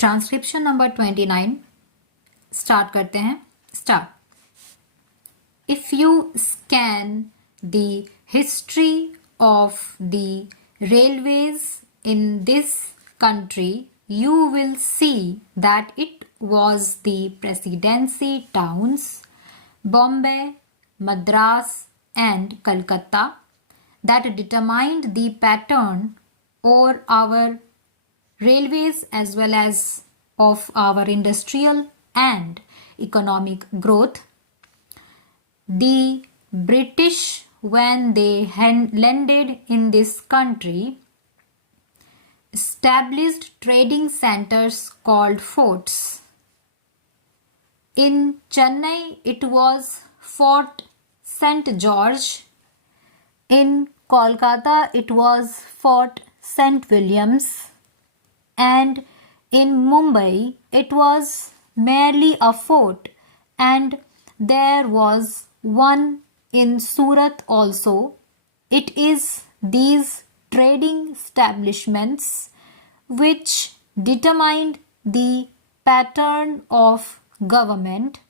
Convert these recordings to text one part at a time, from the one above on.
Transcription number 29 start करते हैं. Start. If you scan the history of the railways in this country, you will see that it was the presidency towns Bombay, Madras and Calcutta that determined the pattern or our railways as well as of our industrial and economic growth. The British, when they landed in this country, established trading centers called forts. In Chennai, it was Fort St. George. In Kolkata, it was Fort St. Williams. And in Mumbai, it was merely a fort, and there was one in Surat also. It is these trading establishments which determined the pattern of government,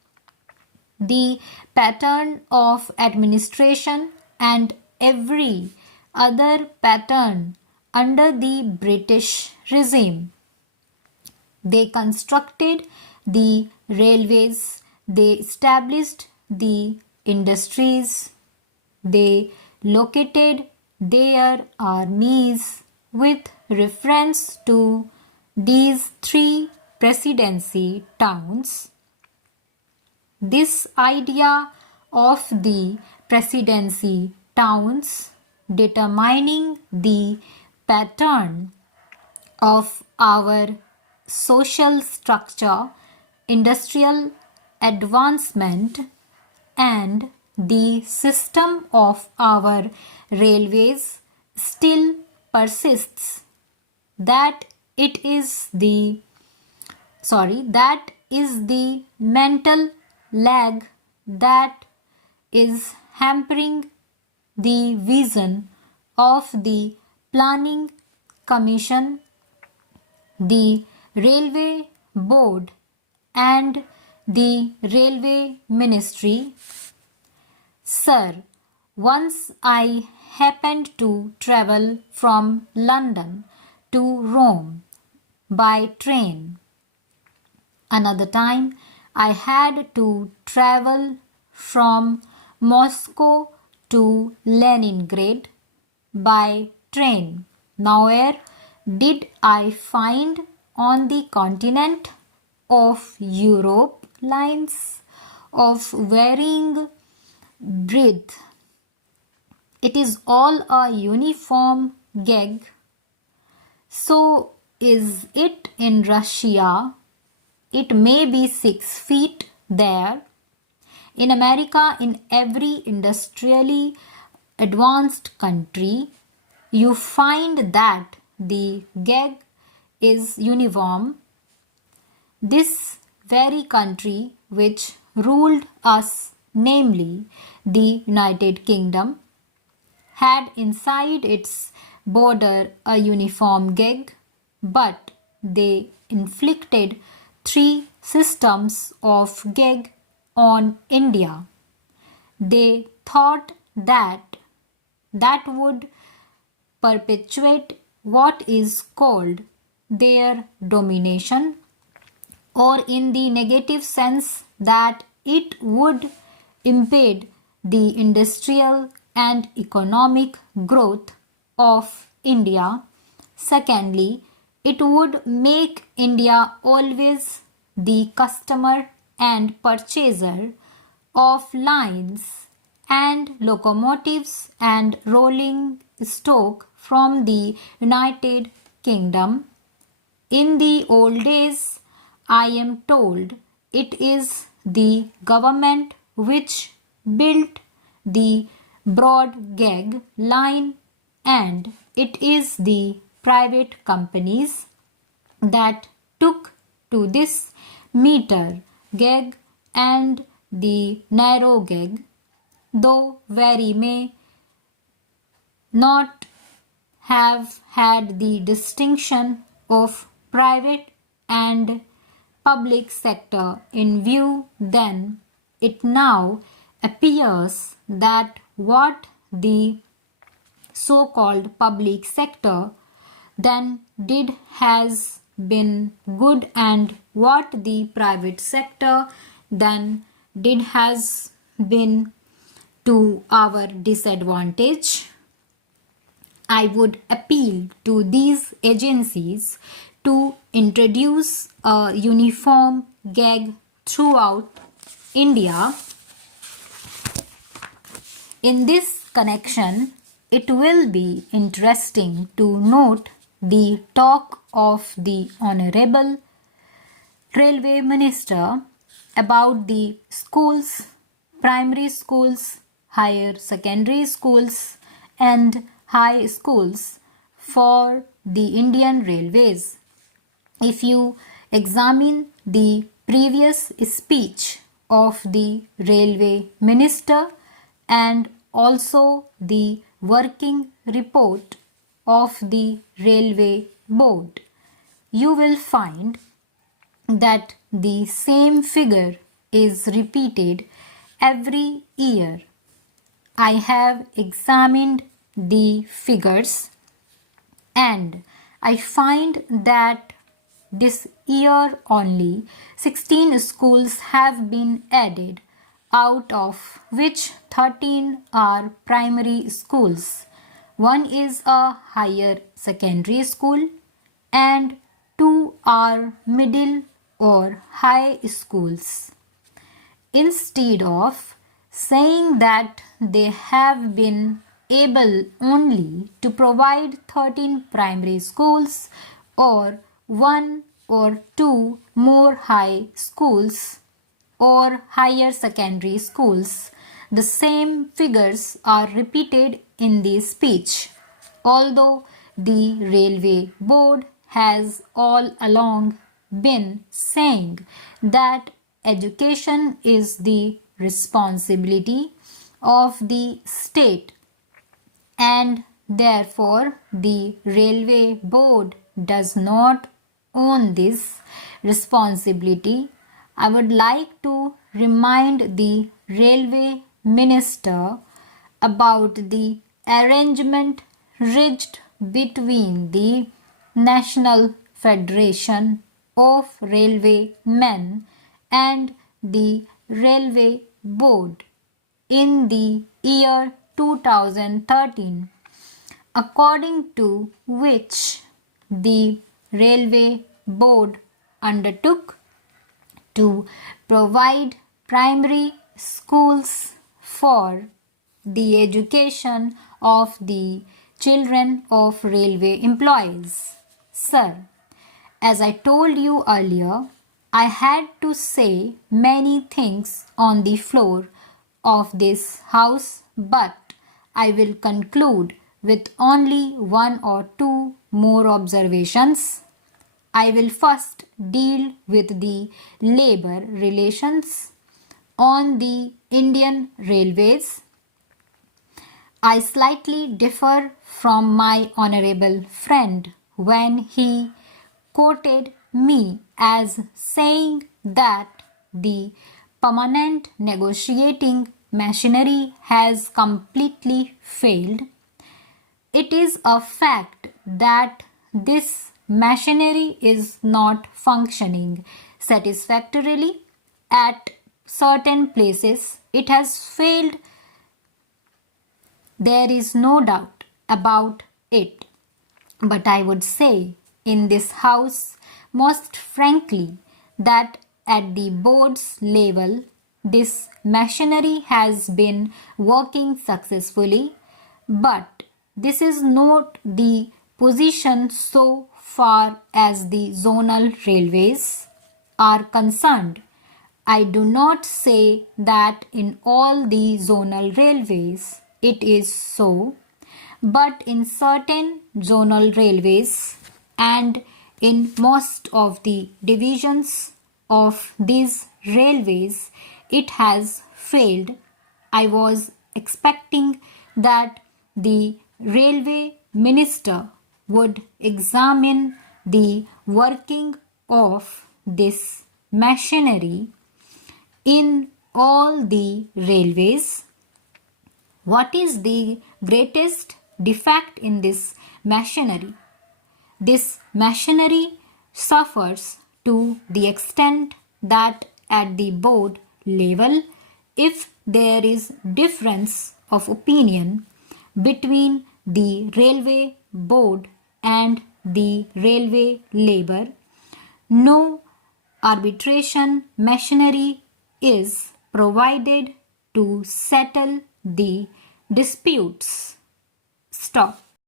the pattern of administration, and every other pattern under the British regime. They constructed the railways, they established the industries, they located their armies with reference to these three presidency towns. This idea of the presidency towns determining the pattern of our social structure, industrial advancement, and the system of our railways still persists. That is the mental lag that is hampering the vision of the Planning Commission, the Railway Board, and the Railway Ministry. Sir, once I happened to travel from London to Rome by train. Another time I had to travel from Moscow to Leningrad by train. Nowhere did I find on the continent of Europe lines of varying breadth. It is all a uniform gag. So is it in Russia. It may be 6 feet there. In America, in every industrially advanced country, you find that the gag is uniform. This very country which ruled us, namely the United Kingdom, had inside its border a uniform gag, but they inflicted 3 systems of gag on India. They thought that would perpetuate what is called their domination, or in the negative sense that it would impede the industrial and economic growth of India. Secondly, it would make India always the customer and purchaser of lines and locomotives and rolling stock from the United Kingdom. In the old days, I am told, it is the government which built the broad gauge line, and it is the private companies that took to this meter gauge and the narrow gauge, though very may not have had the distinction of private and public sector in view, then it now appears that what the so-called public sector then did has been good and what the private sector then did has been to our disadvantage. I would appeal to these agencies to introduce a uniform gag throughout India. In this connection, it will be interesting to note the talk of the Honorable Railway Minister about the schools, primary schools, higher secondary schools, and high schools for the Indian Railways. If you examine the previous speech of the Railway Minister and also the working report of the Railway Board, you will find that the same figure is repeated every year. I have examined the figures and I find that this year only 16 schools have been added, out of which 13 are primary schools. One is a higher secondary school and 2 are middle or high schools. Instead of saying that they have been able only to provide 13 primary schools or 1 or 2 more high schools or higher secondary schools, the same figures are repeated in the speech, although the Railway Board has all along been saying that education is the responsibility of the state and therefore the Railway Board does not own this responsibility. I would like to remind the Railway Minister about the arrangement reached between the National Federation of Railwaymen and the Railway Board in the year 2013, according to which the Railway Board undertook to provide primary schools for the education of the children of railway employees. Sir, as I told you earlier, I had to say many things on the floor of this house, but I will conclude with only 1 or 2 more observations. I will first deal with the labor relations on the Indian Railways. I slightly differ from my honorable friend when he quoted me as saying that the permanent negotiating machinery has completely failed. It is a fact that this machinery is not functioning satisfactorily. At certain places, it has failed. There is no doubt about it. But I would say in this house most frankly that at the board's level, this machinery has been working successfully, but this is not the position so far as the zonal railways are concerned. I do not say that in all the zonal railways it is so, but in certain zonal railways and in most of the divisions of these railways it has failed. I was expecting that the railway minister would examine the working of this machinery in all the railways? What is the greatest defect in this machinery? This machinery suffers to the extent that at the board level, if there is difference of opinion between the railway board and the railway labor, no arbitration machinery is provided to settle the disputes. Stop.